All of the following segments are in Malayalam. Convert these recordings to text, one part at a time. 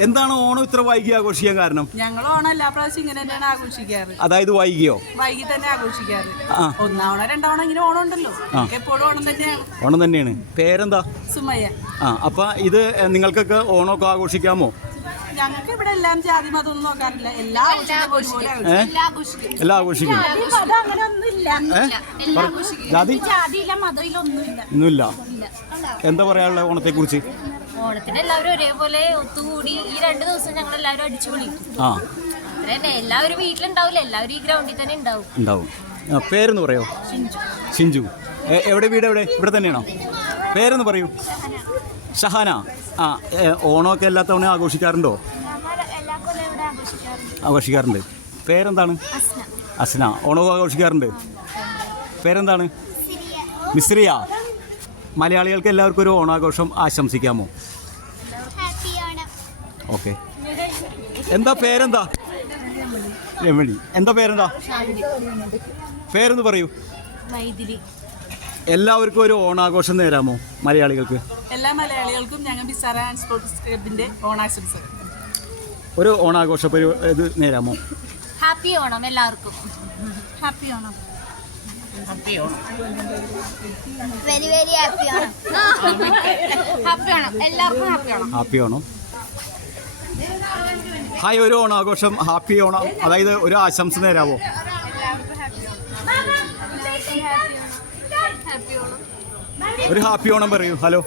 എന്താണ് ഓണം ഇത്ര വൈകി ആഘോഷിക്കാൻ കാരണം? ഞങ്ങൾ ഓണം എല്ലാ പ്രാവശ്യം ഇങ്ങനെ തന്നെയാണ് ആഘോഷിക്കാറ്. അതായത് വൈകിയോ? വൈകി തന്നെ ആഘോഷിക്കാറ്. ആ. ഒന്നാവണ രണ്ടാവണ ഇങ്ങനെ ഓണം ഉണ്ടല്ലോ. എപ്പോഴും ഓണം തന്നെയാണ്. ഓണം തന്നെയാണ്. പേരെന്താ? സുമയ്യ. ആ അപ്പൊ ഇത് എ, നിങ്ങൾക്കൊക്കെ ഓണമൊക്കെ ആഘോഷിക്കാമോ? ഞങ്ങൾക്ക് ഇവിടെ എല്ലാം ജാതി മതം ഒന്നും നോക്കാറില്ല. എല്ലാ ആഘോഷിക്കും. ഏ. എല്ലാം ആഘോഷിക്കും. ജാതി മതം അങ്ങനെ ഒന്നുമില്ല. ഏ? പറ- ജാതി? ജാതിയില്ല മതമില്ല ഒന്നുമില്ല. ഒന്നുമില്ല. എന്താ പറയാനുള്ള ഓണത്തെക്കുറിച്ച്? ഓണത്തിന് എല്ലാവരും ഒരേപോലെ ഒത്തുകൂടി ഈ രണ്ട് ദിവസം ഞങ്ങൾ എല്ലാവരും അടിച്ചു പൊളിക്കും. ആ. അത്ര തന്നെ. എല്ലാവരും വീട്ടിലുണ്ടാവില്ല. എല്ലാവരും ഈ ഗ്രൗണ്ടിൽ തന്നെ ഉണ്ടാവും. ഉണ്ടാവും. ആ, പേരൊന്ന് പറയോ? ഷിഞ്ചു. എ, എവിടെ വീട് എവിടെ? ഇവിടെ തന്നെയാണോ? പേരൊന്ന് പറയൂ. ഷഹാന. ആ എ, ഓണമൊക്കെ എല്ലാ തവണ ആഘോഷിക്കാറുണ്ടോ? എല്ലാ കൊല്ലം ഇവിടെ ആഘോഷിക്കാറുണ്ട്. ആഘോഷിക്കാറുണ്ട് പേരെന്താണ്? അസ്ന. ഓണവും ആഘോഷിക്കാറുണ്ട്. പേരെന്താണ്? മിസ്രിയ. മലയാളികൾക്ക് എല്ലാവർക്കും ഒരു ഓണാഘോഷം ആശംസിക്കാമോ? ഓക്കെ. എന്താ പേരെന്താ? രമണി. എന്താ പേരെന്താ? പേരെന്ന് പറയൂ. എല്ലാവർക്കും ഒരു ഓണാഘോഷം നേരാമോ മലയാളികൾക്ക്? എല്ലാ മലയാളികൾക്കും ഞങ്ങൾ ബിസാര ആൻഡ് സ്പോർട്സ് ക്ലബിന്റെ ഓണാശംസകൾ. ഒരു ഓണാഘോഷ പരി ഇത് നേരാമോ? ഹാപ്പി ഓണം എല്ലാവർക്കും. Happy Onam. Very very happy Onam. Happy Onam. എല്ലാവർക്കും happy Onam. Happy Onam. Hi ഒരു ഓണാഘോഷം ഹാപ്പി ഓണം. അതായത് ഒരു ആശംസ നേരാവോ? ഒരു ഹാപ്പി ഓണം പറയൂ. Hello.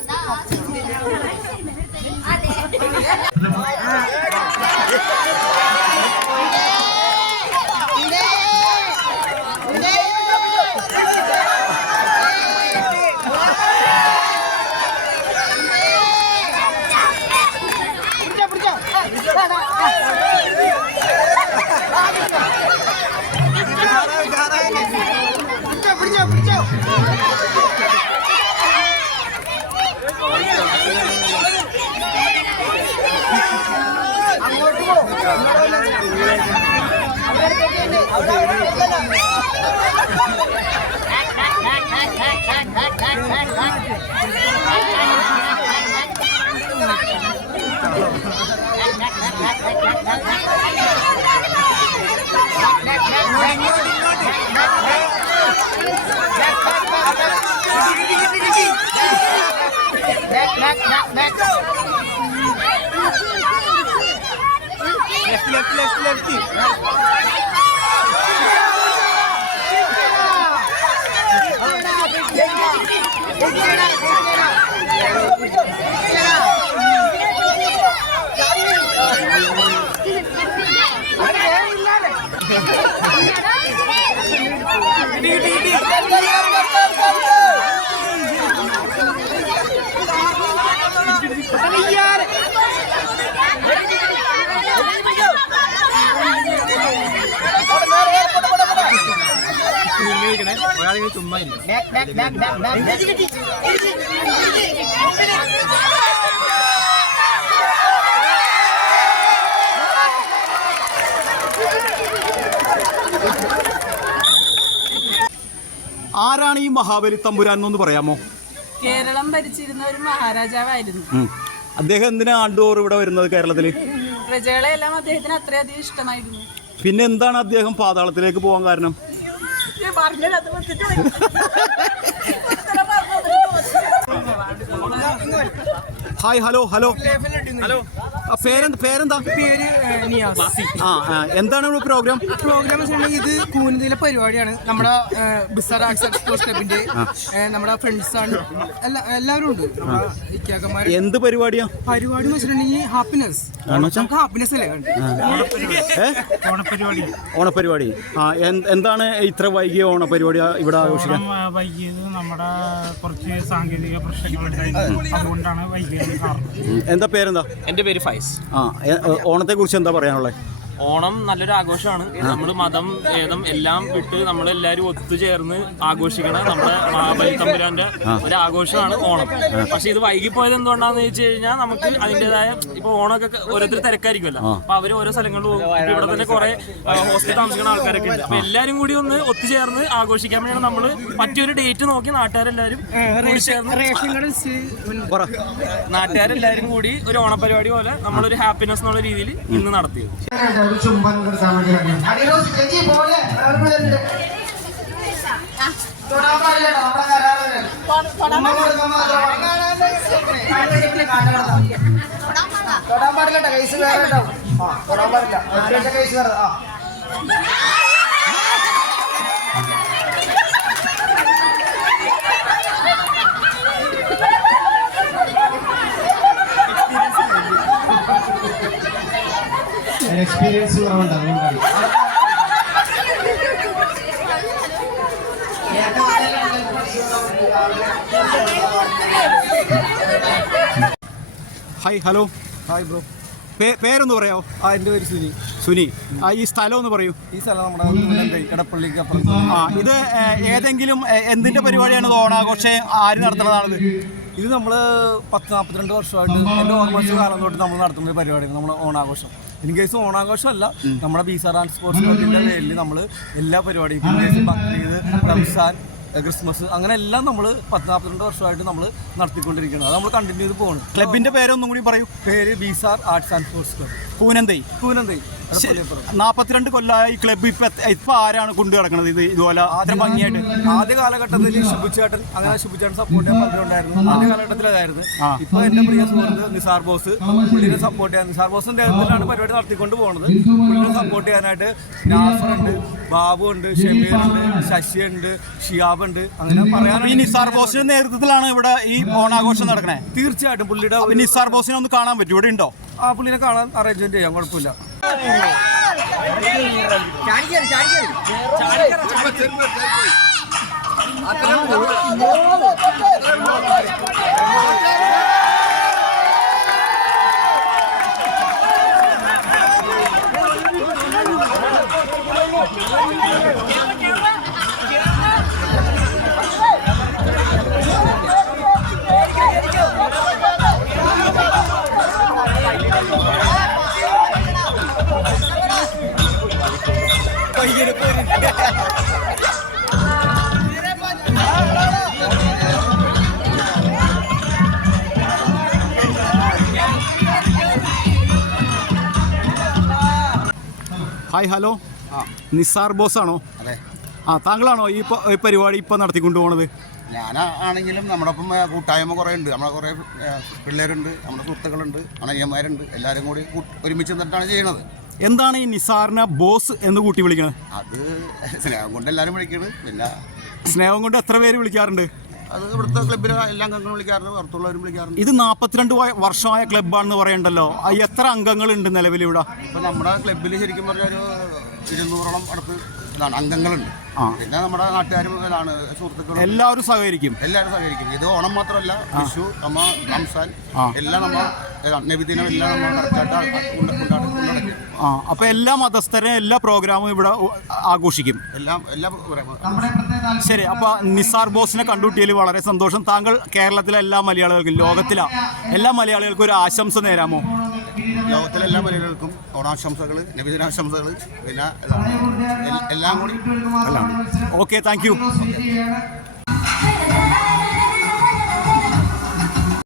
lefty, lefty, lefty, lefty. Yeah. ആരാണ് ഈ മഹാബലി തമ്പുരാൻ എന്നൊന്ന് പറയാമോ? കേരളം ഭരിച്ചിരുന്ന ഒരു മഹാരാജാവായിരുന്നു. അദ്ദേഹം എന്തിനാ ആണ്ടുതോറും ഇവിടെ വരുന്നത് കേരളത്തിൽ പ്രജകളെല്ലാം അദ്ദേഹത്തിന് അത്രയധികം ഇഷ്ടമായിരുന്നു. പിന്നെ എന്താണ് അദ്ദേഹം പാതാളത്തിലേക്ക് പോകാൻ കാരണം ഞാൻ പറഞ്ഞത് അത് വന്നിട്ട് വരും. Hi hello hello. ഹലോ. പേരെന്ത് പേരെന്താ? പേര് നിയാസ്. ആ ആ, എന്താണ് ഇവിടെ പ്രോഗ്രാം? പ്രോഗ്രാം വെച്ചിട്ടുണ്ടെങ്കിൽ ഇത് കൂനന്തിയിലെ പരിപാടിയാണ്. നമ്മുടെ ബിസാർ സ്പോർട്സ് ക്ലബിന്റെ ഏഹ്, നമ്മുടെ ഫ്രണ്ട്സ് ആണ്. എല്ലാ എല്ലാവരും ഉണ്ട്. നമ്മുടെ ഇക്കാക്കന്മാര് എന്ത് പരിപാടിയാ? പരിപാടി എന്ന് വെച്ചിട്ടുണ്ടെങ്കിൽ ഹാപ്പിനെസ് നമുക്ക് ഹാപ്പിനെസ് അല്ലേ വേണ്ടത്? ഏ? ഓണപരിപാടി ആ എന്ത്- എന്താണ് ഇത്ര വൈകിയ ഓണപരിപാടി ഇവിടെ ആഘോഷിക്കാൻ? ഓണം, ആ, വൈകിയത് നമ്മുടെ കുറച്ച് സാങ്കേതിക പ്രശ്നങ്ങളുണ്ടായിരുന്നു. അതുകൊണ്ടാണ് വൈകിയത് കാരണം ഉം. എന്താ പേരെന്താ? എന്റെ പേര് ആ ഓണത്തെ കുറിച്ച് എന്താ പറയാനുള്ളത് ഓണം നല്ലൊരു ആഘോഷമാണ്. നമ്മൾ മതം ഭേദം എല്ലാം വിട്ട് നമ്മളെല്ലാരും ഒത്തുചേർന്ന് ആഘോഷിക്കണ നമ്മുടെ മഹാബലി തമ്പുരാന്റെ ഒരു ആഘോഷമാണ് ഓണം. പക്ഷെ ഇത് വൈകിപ്പോയത് എന്തുകൊണ്ടാന്ന് ചോദിച്ചു കഴിഞ്ഞാൽ നമുക്ക് അതിന്റെതായ ഇപ്പൊ ഓണമൊക്കെ ഓരോരുത്തർ തിരക്കായിരിക്കുമല്ലോ അപ്പൊ അവർ ഓരോ സ്ഥലങ്ങളിൽ പോകും ഇവിടെ തന്നെ കുറെ ഹോസ്റ്റലിൽ താമസിക്കുന്ന ആൾക്കാരൊക്കെ ഉണ്ട്. അപ്പൊ എല്ലാരും കൂടി ഒന്ന് ഒത്തുചേർന്ന് ആഘോഷിക്കാൻ വേണ്ടിയാണ് നമ്മൾ മറ്റൊരു ഡേറ്റ് നോക്കി നാട്ടുകാരെല്ലാരും നാട്ടുകാരെല്ലാരും കൂടി ഒരു ഓണപരിപാടി പോലെ നമ്മളൊരു ഹാപ്പിനെസ് എന്നുള്ള രീതിയിൽ ഇന്ന് നടത്തിയത്. ഒരു ചുംബനം കൊടുക്കാൻ വേണ്ടി അടിയോസ് ചേച്ചി പോലെ. തൊടാൻ പാടില്ല നമ്മുടെ. തൊടാൻ പാടില്ല കേസ് വേറെ ആ, തൊടാൻ പാടില്ല. കേസ് വേറെ, ആ. എക്സ്പീരിയൻസ് കുറവുണ്ടാവും ഹായ് ഹലോ ഹായ് ബ്രോ പേ- പേരൊന്ന് പറയാമോ ആ എന്റെ പേര് സുനി. സുനി. ആ ഈ സ്ഥലം ഒന്ന് പറയൂ. ഈ സ്ഥലം നമ്മുടെ അപ്പുറം ആ ഇത് ഏതെങ്കിലും എന്തിന്റെ എന്തിന്റെ പരിപാടിയാണ് ഇത് ഓണാഘോഷം? ആര് നടത്തുന്നതാണിത്? ഇത് നമ്മൾ പത്ത് നാൽപ്പത്തിരണ്ട് വർഷമായിട്ട് എന്റെ ഓർമ്മ കാലം തൊട്ട് നമ്മൾ നടത്തുന്ന ഒരു പരിപാടിയാണ് നമ്മൾ ഓണാഘോഷം. ഇൻ കേസ് ഓണാഘോഷം അല്ല നമ്മുടെ ബീസാർ ആൻഡ് സ്പോർട്സ് ക്ലബിന്റെ പേരിൽ നമ്മൾ എല്ലാ പരിപാടിയും ബക്രീദ് റംസാൻ ക്രിസ്മസ് അങ്ങനെ എല്ലാം നമ്മൾ പത്ത് നാൽപ്പത്തിരണ്ട് വർഷമായിട്ട് നമ്മൾ നടത്തിക്കൊണ്ടിരിക്കുന്നത് അത് നമ്മൾ കണ്ടിന്യൂ ചെയ്ത് പോകുന്നു ക്ലബിന്റെ പേരൊന്നും കൂടി പറയൂ. പേര് ബീസാർ ആർട്സ് ആൻഡ് സ്പോർട്സ് ക്ലബ് പൂനന്തൈ. പൂനന്തൈ. നാപ്പത്തിരണ്ട് കൊല്ലായി കൊല്ലമായി ഈ ക്ലബ്ബ് ഇപ്പൊ ഇപ്പൊ ആരാണ് കൊണ്ടു കിടക്കുന്നത് ഇത് ഇതുപോലെ ആദ്യ ഭംഗിയായിട്ട്? ആദ്യ കാലഘട്ടത്തിൽ ശുഭിച്ചേട്ടൻ അങ്ങനെ ശുഭിച്ചേട്ടൻ സപ്പോർട്ട് ചെയ്യാൻ പലരും ഉണ്ടായിരുന്നു ആദ്യ ആ. ഇപ്പൊ എന്റെ പ്രിയ സുഹൃത്ത് നിസാർ ബോസ് പുള്ളിനെ സപ്പോർട്ട് ചെയ്യാൻ നിസാർ ബോസിന്റെ നേതൃത്വത്തിലാണ് പരിപാടി നടത്തിക്കൊണ്ട് പോകുന്നത് പുള്ളിനെ സപ്പോർട്ട് ചെയ്യാനായിട്ട് നാസർ ഉണ്ട് ബാബു ഉണ്ട് ഷമീർ ഉണ്ട് ശശി ഉണ്ട് ഷിയാബ് ഉണ്ട്. അങ്ങനെ ഈ നിസാർ ബോസിന്റെ നേതൃത്വത്തിലാണ് ഇവിടെ ഈ ഓണാഘോഷം നടക്കണേ? തീർച്ചയായിട്ടും പുള്ളിയുടെ നിസാർ ബോസിനെ ഒന്ന് കാണാൻ പറ്റും. ഇവിടെ ഉണ്ടോ? ആ പുള്ളിനെ കാണാൻ അറേഞ്ച്മെന്റ് ചെയ്യാം കുഴപ്പമില്ല. Hi hello. നിസാർ ബോസ് ആണോ അതെ. ആ താങ്കളാണോ ഈ പരിപാടി ഇപ്പൊ നടത്തിക്കൊണ്ടു പോണത്? ഞാൻ ആണെങ്കിലും നമ്മുടെ ഒപ്പം കൂട്ടായ്മ കുറേ ഉണ്ട് നമ്മളെ കുറേ പിള്ളേരുണ്ട് നമ്മുടെ സുഹൃത്തുക്കളുണ്ട് അണയ്യന്മാരുണ്ട് എല്ലാവരും കൂടി ഒരുമിച്ച് നിന്നിട്ടാണ് ചെയ്യണത് എന്താണ് ഈ നിസാറിനെ ബോസ് എന്ന് കൂട്ടി വിളിക്കുന്നത് അത് സ്നേഹം കൊണ്ട് എല്ലാവരും വിളിക്കുന്നത് പിന്നെ സ്നേഹം കൊണ്ട് എത്ര പേര് വിളിക്കാറുണ്ട്? അത് ഇവിടുത്തെ ക്ലബ്ബിലെ എല്ലാ അംഗങ്ങളും വിളിക്കാറുണ്ട്. പുറത്തുള്ളവരും വിളിക്കാറുണ്ട്. ഇത് നാൽപ്പത്തിരണ്ട് വർഷമായ ക്ലബ്ബാണെന്ന് പറയണ്ടല്ലോ? എത്ര അംഗങ്ങളുണ്ട് നിലവിൽ ഇവിടെ? ഇപ്പം നമ്മുടെ ക്ലബ്ബിൽ ശരിക്കും പറഞ്ഞാൽ ഒരു ഇരുന്നൂറോളം അടുത്ത് ഇതാണ് അംഗങ്ങളുണ്ട്. പിന്നെ നമ്മുടെ നാട്ടുകാരും ഇതാണ് സുഹൃത്തുക്കളും. എല്ലാവരും സഹകരിക്കും. എല്ലാവരും സഹകരിക്കും. ഇത് ഓണം മാത്രമല്ല വിഷു നമ്മ റംസാൻ എല്ലാം നമ്മ നബിദിനം എല്ലാം നമ്മൾ കറക്റ്റായിട്ട് ആ അപ്പൊ എല്ലാ മതസ്ഥരും എല്ലാ പ്രോഗ്രാമും ഇവിടെ ആഘോഷിക്കും. എല്ലാം എല്ലാം ശരി അപ്പൊ നിസാർ ബോസിനെ കണ്ടുകിട്ടിയതിൽ വളരെ സന്തോഷം. താങ്കൾ കേരളത്തിലെ എല്ലാ മലയാളികൾക്കും ലോകത്തിലെ എല്ലാ മലയാളികൾക്കും ഒരു ആശംസ നേരാമോ? ലോകത്തിലെ എല്ലാ മലയാളികൾക്കും ഓണാശംസകൾ നബിദിനാശംസകൾ പിന്നെ എല്ലാം കൂടി എല്ലാം ഓക്കെ താങ്ക് യു